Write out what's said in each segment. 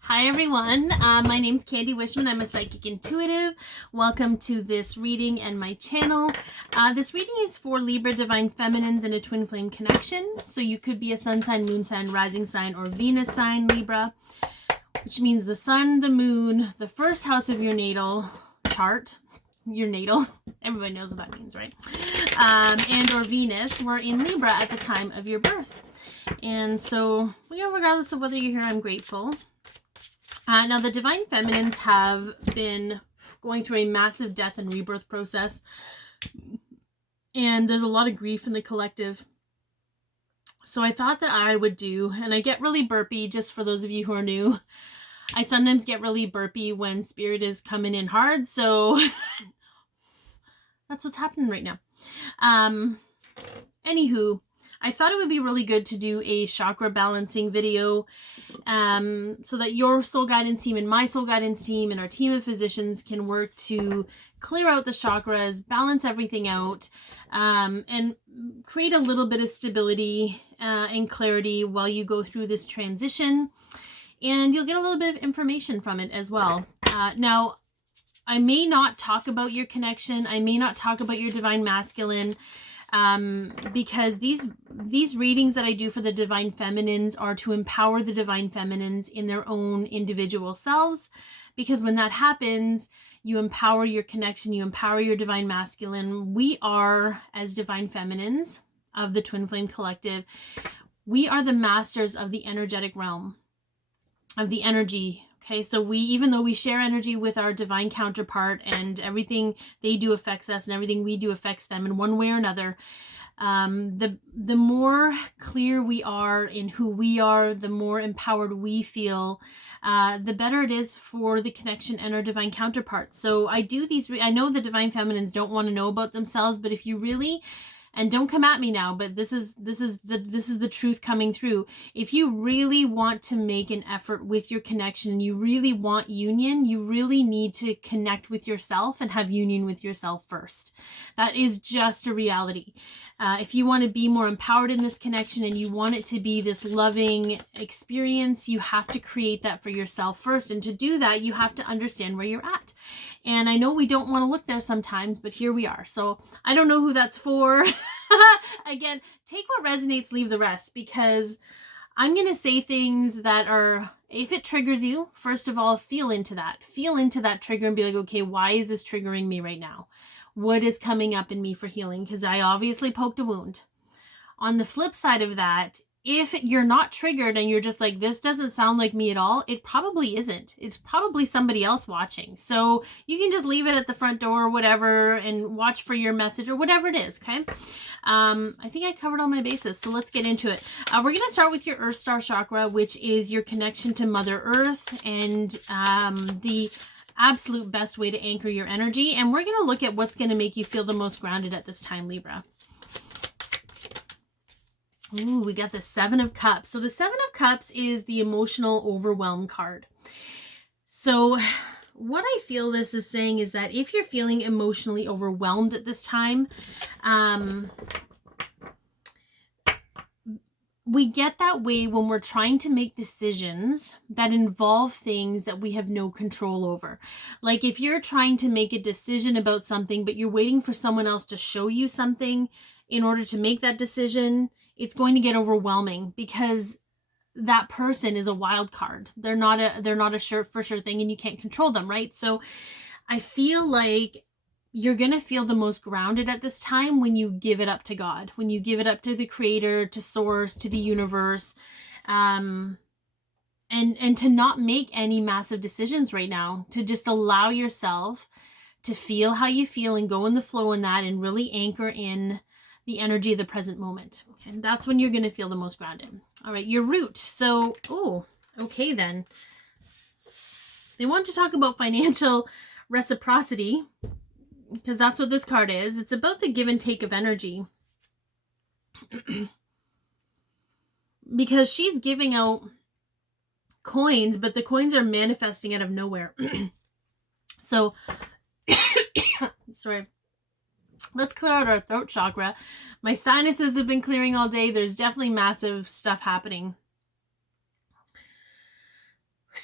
Hi everyone, my name's Candi Wishman. I'm a psychic intuitive. Welcome to this reading and my channel. This reading is for Libra divine feminines in a twin flame connection. So you could be a sun sign, moon sign, rising sign, or Venus sign Libra, which means the sun, the moon, the first house of your natal chart, your natal, everybody knows what that means, right? And or Venus were in Libra at the time of your birth. And so, regardless of whether you're here, I'm grateful. Now, the divine feminines have been going through a massive death and rebirth process, and there's a lot of grief in the collective. So I thought that I would do, and I get really burpy, just for those of you who are new, I sometimes get really burpy when spirit is coming in hard, so that's what's happening right now. Anywho, I thought it would be really good to do a chakra balancing video so that your soul guidance team and my soul guidance team and our team of physicians can work to clear out the chakras, balance everything out, and create a little bit of stability and clarity while you go through this transition. And you'll get a little bit of information from it as well. Now, I may not talk about your connection. I may not talk about your divine masculine. Because these readings that I do for the divine feminines are to empower the divine feminines in their own individual selves. Because when that happens, you empower your connection, you empower your divine masculine. We are, as divine feminines of the Twin Flame Collective, we are the masters of the energetic realm, of the energy. Okay, so even though we share energy with our divine counterpart and everything they do affects us and everything we do affects them in one way or another, the more clear we are in who we are, the more empowered we feel, the better it is for the connection and our divine counterparts. So I do these, I know the divine feminines don't want to know about themselves, but if you really, and don't come at me now, but this is the truth coming through. If you really want to make an effort with your connection, you really want union, you really need to connect with yourself and have union with yourself first. That is just a reality. If you want to be more empowered in this connection and you want it to be this loving experience, you have to create that for yourself first. And to do that, you have to understand where you're at. And I know we don't want to look there sometimes, but here we are. So I don't know who that's for. Again, take what resonates, leave the rest, because I'm going to say things that are, if it triggers you, first of all, feel into that trigger and be like, okay, why is this triggering me right now? What is coming up in me for healing? Because I obviously poked a wound. On the flip side of that, if you're not triggered and you're just like, this doesn't sound like me at all, it probably isn't. It's probably somebody else watching. So you can just leave it at the front door or whatever and watch for your message or whatever it is, okay? I think I covered all my bases, so let's get into it. We're going to start with your Earth Star Chakra, which is your connection to Mother Earth and the absolute best way to anchor your energy. And we're going to look at what's going to make you feel the most grounded at this time, Libra. Ooh, we got the Seven of Cups. So the Seven of Cups is the emotional overwhelm card. So what I feel this is saying is that if you're feeling emotionally overwhelmed at this time, we get that way when we're trying to make decisions that involve things that we have no control over. Like if you're trying to make a decision about something, but you're waiting for someone else to show you something in order to make that decision, it's going to get overwhelming because that person is a wild card. They're not a sure thing, and you can't control them, right? So I feel like you're going to feel the most grounded at this time when you give it up to God, when you give it up to the creator, to source, to the universe, and to not make any massive decisions right now, to just allow yourself to feel how you feel and go in the flow in that and really anchor in the energy of the present moment. And that's when you're going to feel the most grounded. All right, your root. So, okay then. They want to talk about financial reciprocity because that's what this card is. It's about the give and take of energy. Because she's giving out coins, but the coins are manifesting out of nowhere. So, sorry. Let's clear out our throat chakra. My sinuses have been clearing all day. There's definitely massive stuff happening.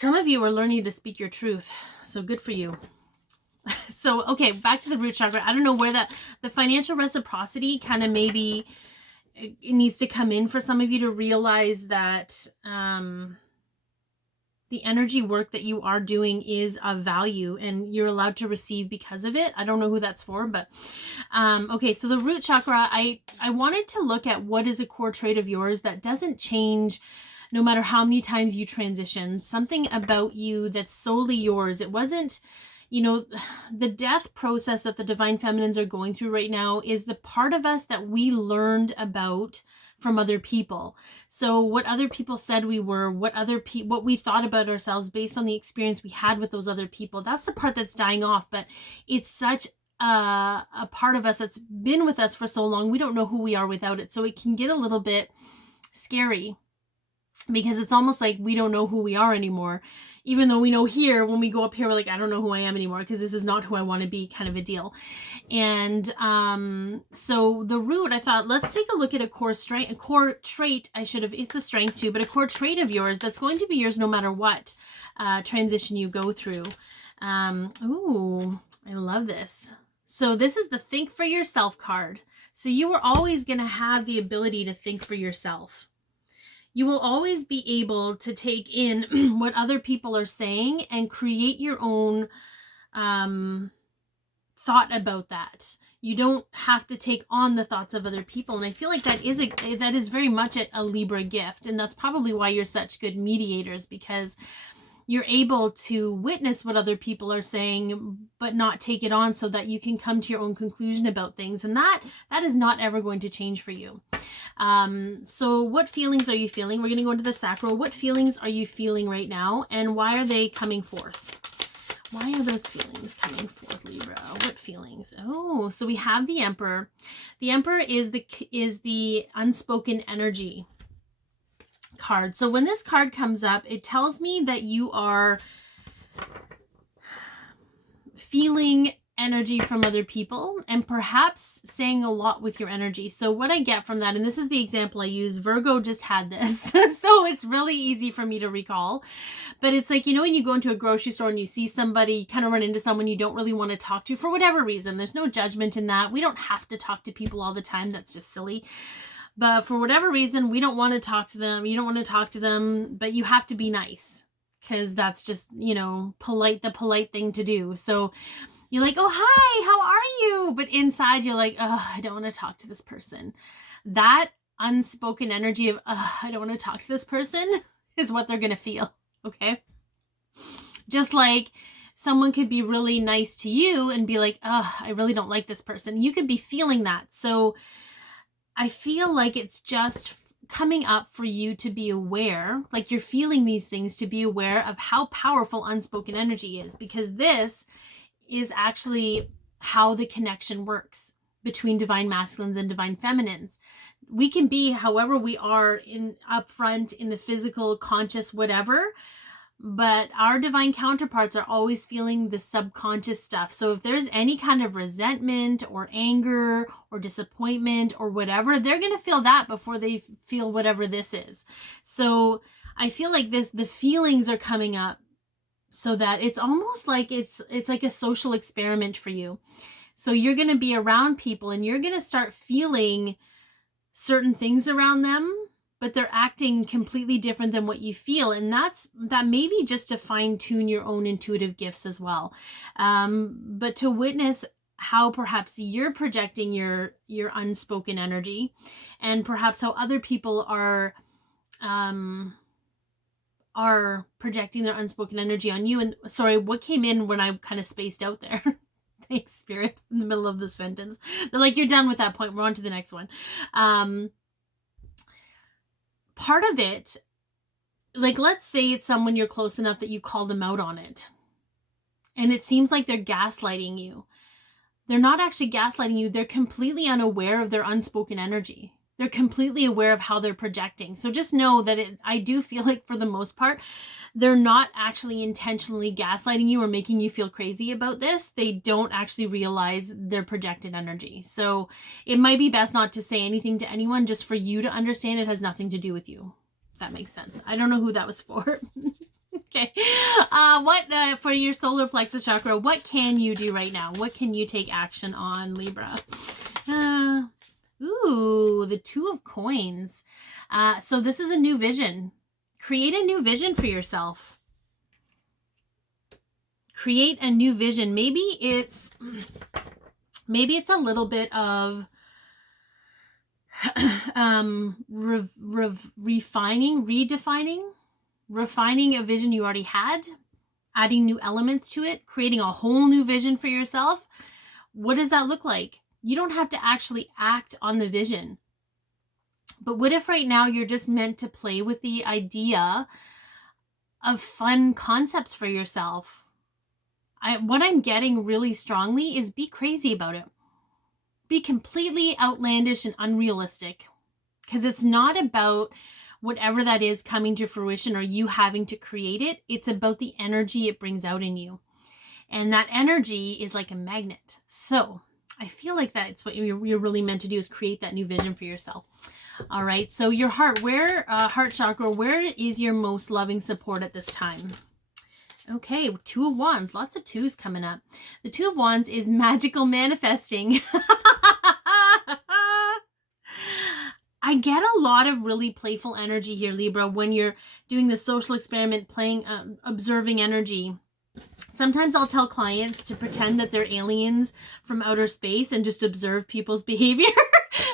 Some of you are learning to speak your truth. So good for you. So, okay, back to the root chakra. I don't know where the financial reciprocity kind of maybe it needs to come in for some of you to realize that the energy work that you are doing is of value and you're allowed to receive because of it. I don't know who that's for, but okay, so the root chakra, I wanted to look at what is a core trait of yours that doesn't change no matter how many times you transition. Something about you that's solely yours. It wasn't, you know, the death process that the divine feminines are going through right now is the part of us that we learned about from other people. So what other people said we were, what we thought about ourselves based on the experience we had with those other people, that's the part that's dying off. But it's such a part of us that's been with us for so long, we don't know who we are without it. So it can get a little bit scary because it's almost like we don't know who we are anymore. Even though we know here, when we go up here, we're like, I don't know who I am anymore because this is not who I want to be, kind of a deal. And so the root, I thought, let's take a look at a core trait. It's a strength too, but a core trait of yours that's going to be yours no matter what transition you go through. Ooh, I love this. So this is the think for yourself card. So you are always going to have the ability to think for yourself. You will always be able to take in what other people are saying and create your own thought about that. You don't have to take on the thoughts of other people. And I feel like that is very much a Libra gift. And that's probably why you're such good mediators, because you're able to witness what other people are saying, but not take it on, so that you can come to your own conclusion about things. And that is not ever going to change for you. So what feelings are you feeling? We're going to go into the sacral. What feelings are you feeling right now? And why are they coming forth? Why are those feelings coming forth, Libra? What feelings? Oh, so we have the Emperor. The Emperor is the unspoken energy card. So when this card comes up, it tells me that you are feeling energy from other people and perhaps saying a lot with your energy. So what I get from that, and this is the example I use, Virgo just had this, so it's really easy for me to recall, but it's like, you know, when you go into a grocery store and you see somebody, you kind of run into someone you don't really want to talk to for whatever reason. There's no judgment in that. We don't have to talk to people all the time. That's just silly. But for whatever reason, we don't want to talk to them. You don't want to talk to them, but you have to be nice because that's just, you know, the polite thing to do. So you're like, oh, hi, how are you? But inside you're like, oh, I don't want to talk to this person. That unspoken energy of, I don't want to talk to this person is what they're going to feel. Okay. Just like someone could be really nice to you and be like, oh, I really don't like this person. You could be feeling that. So I feel like it's just coming up for you to be aware, like you're feeling these things, to be aware of how powerful unspoken energy is, because this is actually how the connection works between divine masculines and divine feminines. We can be however we are in upfront, in the physical, conscious, whatever, but our divine counterparts are always feeling the subconscious stuff. So if there's any kind of resentment or anger or disappointment or whatever, they're going to feel that before they feel whatever this is. So I feel like the feelings are coming up so that it's almost like it's like a social experiment for you. So you're going to be around people and you're going to start feeling certain things around them, but they're acting completely different than what you feel. And that may be just to fine tune your own intuitive gifts as well. But to witness how perhaps you're projecting your unspoken energy, and perhaps how other people are projecting their unspoken energy on you. And sorry, what came in when I kind of spaced out there? Thanks, Spirit, in the middle of the sentence. They're like, you're done with that point. We're on to the next one. Part of it, like, let's say it's someone you're close enough that you call them out on it. And it seems like they're gaslighting you. They're not actually gaslighting you. They're completely unaware of their unspoken energy. They're completely aware of how they're projecting. So just know that I do feel like for the most part, they're not actually intentionally gaslighting you or making you feel crazy about this. They don't actually realize their projected energy. So it might be best not to say anything to anyone, just for you to understand it has nothing to do with you. If that makes sense. I don't know who that was for. Okay. For your solar plexus chakra, what can you do right now? What can you take action on, Libra? Ooh, the Two of Coins. So this is a new vision. Create a new vision for yourself. Create a new vision. Maybe it's a little bit of refining a vision you already had, adding new elements to it, creating a whole new vision for yourself. What does that look like? You don't have to actually act on the vision. But what if right now you're just meant to play with the idea of fun concepts for yourself? What I'm getting really strongly is be crazy about it. Be completely outlandish and unrealistic. Because it's not about whatever that is coming to fruition or you having to create it. It's about the energy it brings out in you. And that energy is like a magnet. So I feel like that's what you're really meant to do, is create that new vision for yourself. All right. So your heart, heart chakra, where is your most loving support at this time? Okay, Two of Wands. Lots of twos coming up. The Two of Wands is magical manifesting. I get a lot of really playful energy here, Libra, when you're doing the social experiment, playing, observing energy. Sometimes I'll tell clients to pretend that they're aliens from outer space and just observe people's behavior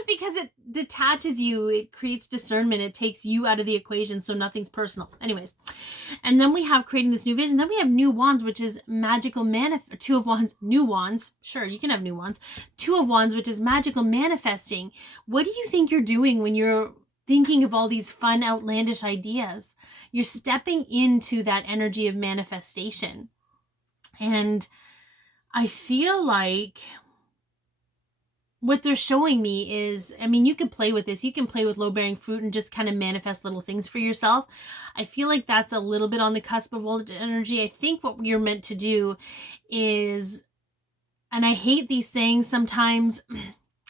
because it detaches you. It creates discernment. It takes you out of the equation, so nothing's personal. Anyways, and then we have creating this new vision. Then we have new wands, which is magical Two of Wands, new wands. Sure, you can have new wands. Two of Wands, which is magical manifesting. What do you think you're doing when you're thinking of all these fun, outlandish ideas? You're stepping into that energy of manifestation. And I feel like what they're showing me is, I mean, you can play with this. You can play with low-bearing fruit and just kind of manifest little things for yourself. I feel like that's a little bit on the cusp of old energy. I think what you're meant to do is, and I hate these sayings sometimes,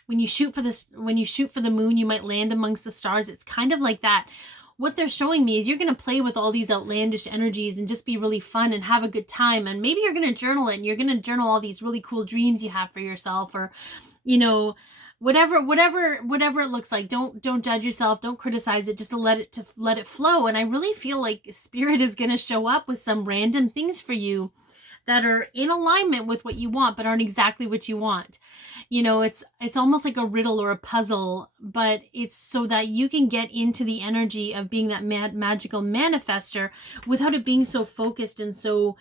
when you shoot for the moon, you might land amongst the stars. It's kind of like that. What they're showing me is you're going to play with all these outlandish energies and just be really fun and have a good time. And maybe you're going to journal it, and you're going to journal all these really cool dreams you have for yourself, or, you know, whatever it looks like. Don't judge yourself. Don't criticize it. Just let it flow. And I really feel like Spirit is going to show up with some random things for you that are in alignment with what you want, but aren't exactly what you want. You know, it's almost like a riddle or a puzzle, but it's so that you can get into the energy of being that magical manifester without it being so focused and so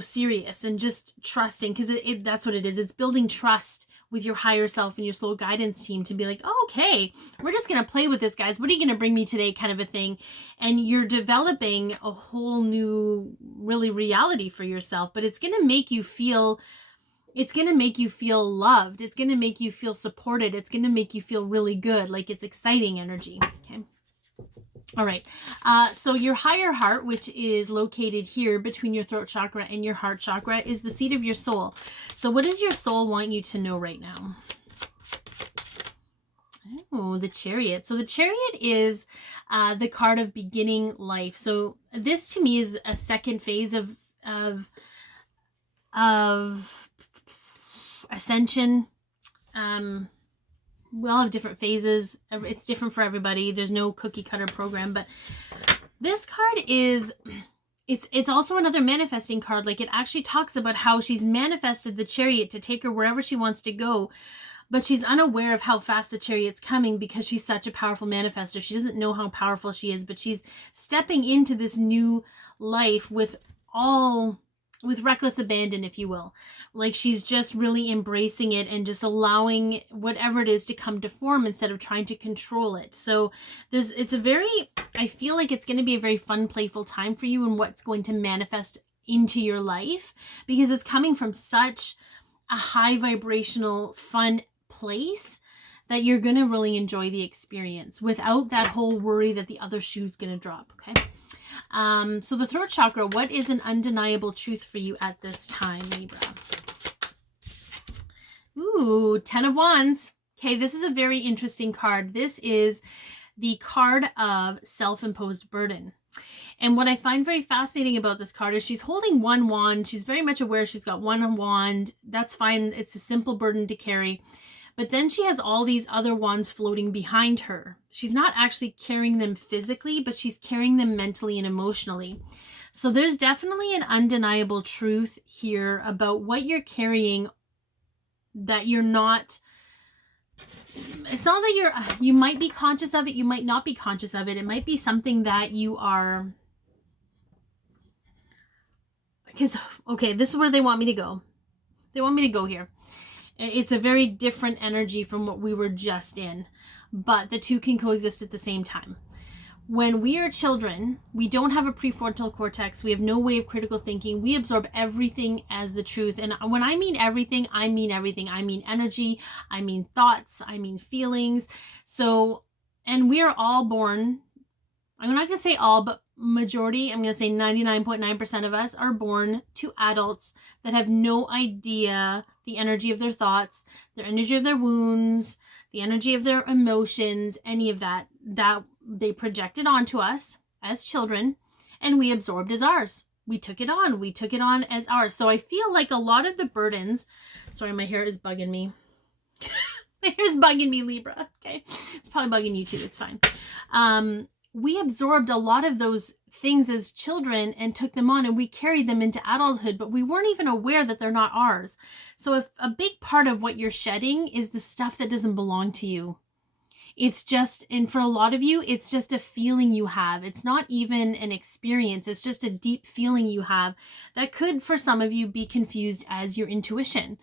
serious, and just trusting, because that's what it is. It's building trust with your higher self and your soul guidance team to be like, oh, okay, we're just going to play with this, guys. What are you going to bring me today, kind of a thing. And you're developing a whole new really reality for yourself, but it's going to make you feel loved. It's going to make you feel supported. It's going to make you feel really good. Like, it's exciting energy. Okay. All right. So your higher heart, which is located here between your throat chakra and your heart chakra, is the seat of your soul. So what does your soul want you to know right now? Oh, the Chariot. So the Chariot is the card of beginning life. So this to me is a second phase of ascension. We all have different phases. It's different for everybody. There's no cookie cutter program, but this card is, it's also another manifesting card. Like, it actually talks about how she's manifested the Chariot to take her wherever she wants to go, but she's unaware of how fast the Chariot's coming because she's such a powerful manifester. She doesn't know how powerful she is, but she's stepping into this new life with reckless abandon, if you will. Like, she's just really embracing it and just allowing whatever it is to come to form instead of trying to control it. So I feel like it's going to be a very fun, playful time for you and what's going to manifest into your life, because it's coming from such a high vibrational, fun place that you're going to really enjoy the experience without that whole worry that the other shoe's going to drop. Okay. So the throat chakra, what is an undeniable truth for you at this time, Libra? Ooh, 10 of Wands. Okay, this is a very interesting card. This is the card of self-imposed burden. And what I find very fascinating about this card is she's holding one wand. She's very much aware she's got one wand. That's fine. It's a simple burden to carry. But then she has all these other wands floating behind her. She's not actually carrying them physically, but she's carrying them mentally and emotionally. So there's definitely an undeniable truth here about what you're carrying, that you're not, it's not that you might be conscious of it, you might not be conscious of it. It might be something that you are, because, okay, this is where they want me to go. They want me to go here. It's a very different energy from what we were just in, but the two can coexist at the same time. When we are children, we don't have a prefrontal cortex. We have no way of critical thinking. We absorb everything as the truth. And when I mean everything, I mean everything. I mean energy. I mean thoughts. I mean feelings. So, and we are all born, I'm not going to say all, but majority, I'm going to say 99.9% of us are born to adults that have no idea the energy of their thoughts, their energy of their wounds, the energy of their emotions, any of that they projected onto us as children, and we absorbed as ours. We took it on as ours. So I feel like a lot of the burdens, sorry, my hair is bugging me. My hair is bugging me, Libra. Okay. It's probably bugging you too. It's fine. We absorbed a lot of those things as children and took them on, and we carried them into adulthood, but we weren't even aware that they're not ours. So if a big part of what you're shedding is the stuff that doesn't belong to you. It's just, and for a lot of you, it's just a feeling you have. It's not even an experience. It's just a deep feeling you have that could, for some of you, be confused as your intuition.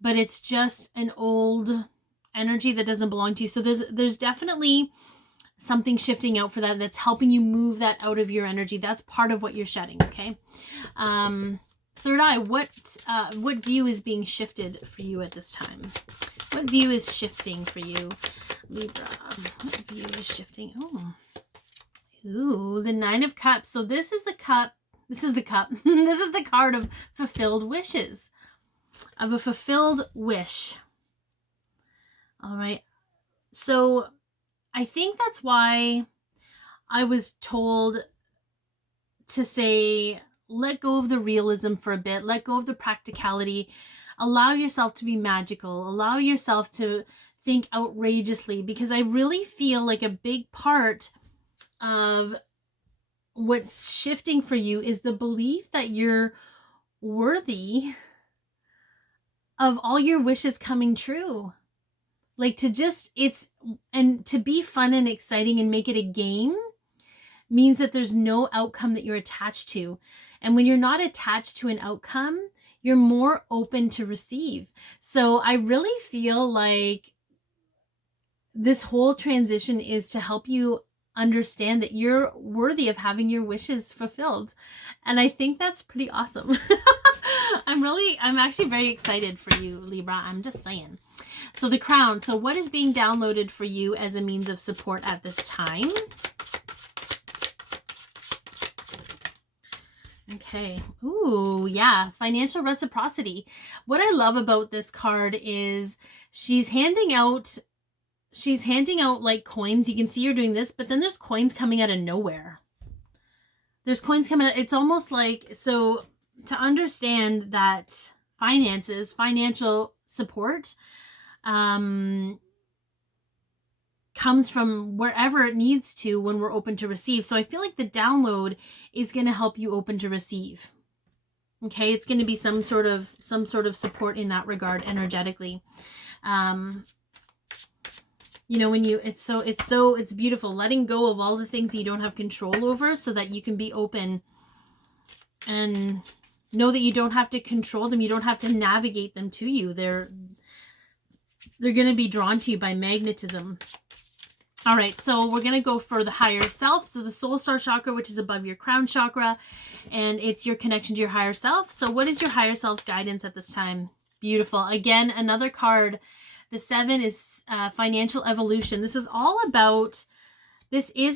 But it's just an old energy that doesn't belong to you. So there's definitely something shifting out for that, that's helping you move that out of your energy. That's part of what you're shedding, okay? Third eye, what view is being shifted for you at this time? What view is shifting for you, Libra? What view is shifting? Oh, ooh, the Nine of Cups. So this is the cup. This is the cup. This is the card of fulfilled wishes, of a fulfilled wish. All right. So I think that's why I was told to say, let go of the realism for a bit, let go of the practicality, allow yourself to be magical, allow yourself to think outrageously, because I really feel like a big part of what's shifting for you is the belief that you're worthy of all your wishes coming true. Like to just, and to be fun and exciting and make it a game means that there's no outcome that you're attached to. And when you're not attached to an outcome, you're more open to receive. So I really feel like this whole transition is to help you understand that you're worthy of having your wishes fulfilled. And I think that's pretty awesome. I'm actually very excited for you, Libra. I'm just saying. So the Crown. So what is being downloaded for you as a means of support at this time? Okay. Ooh, yeah. Financial reciprocity. What I love about this card is she's handing out like coins. You can see her doing this, but then there's coins coming out of nowhere. There's coins coming out. It's almost like, so to understand that finances, financial support, comes from wherever it needs to when we're open to receive. So I feel like the download is going to help you open to receive. Okay, it's going to be some sort of support in that regard energetically. You know, when you, it's beautiful, letting go of all the things you don't have control over so that you can be open and know that you don't have to control them. You don't have to navigate them to you. They're going to be drawn to you by magnetism. All right, so we're going to go for the higher self. So the soul star chakra, which is above your crown chakra, and it's your connection to your higher self. So what is your higher self's guidance at this time? Beautiful. Again, another card. The 7 is financial evolution. This is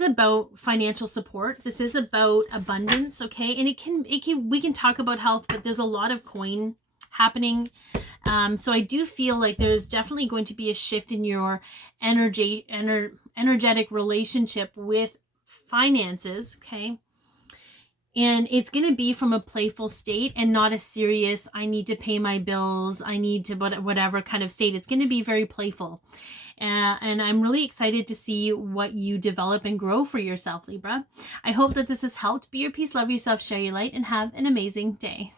about financial support. This is about abundance, okay? And we can talk about health, but there's a lot of coin happening. So I do feel like there's definitely going to be a shift in your energetic relationship with finances, okay? And it's going to be from a playful state and not a serious, I need to pay my bills, I need to whatever kind of state. It's going to be very playful. And I'm really excited to see what you develop and grow for yourself, Libra. I hope that this has helped. Be your peace, love yourself, share your light, and have an amazing day.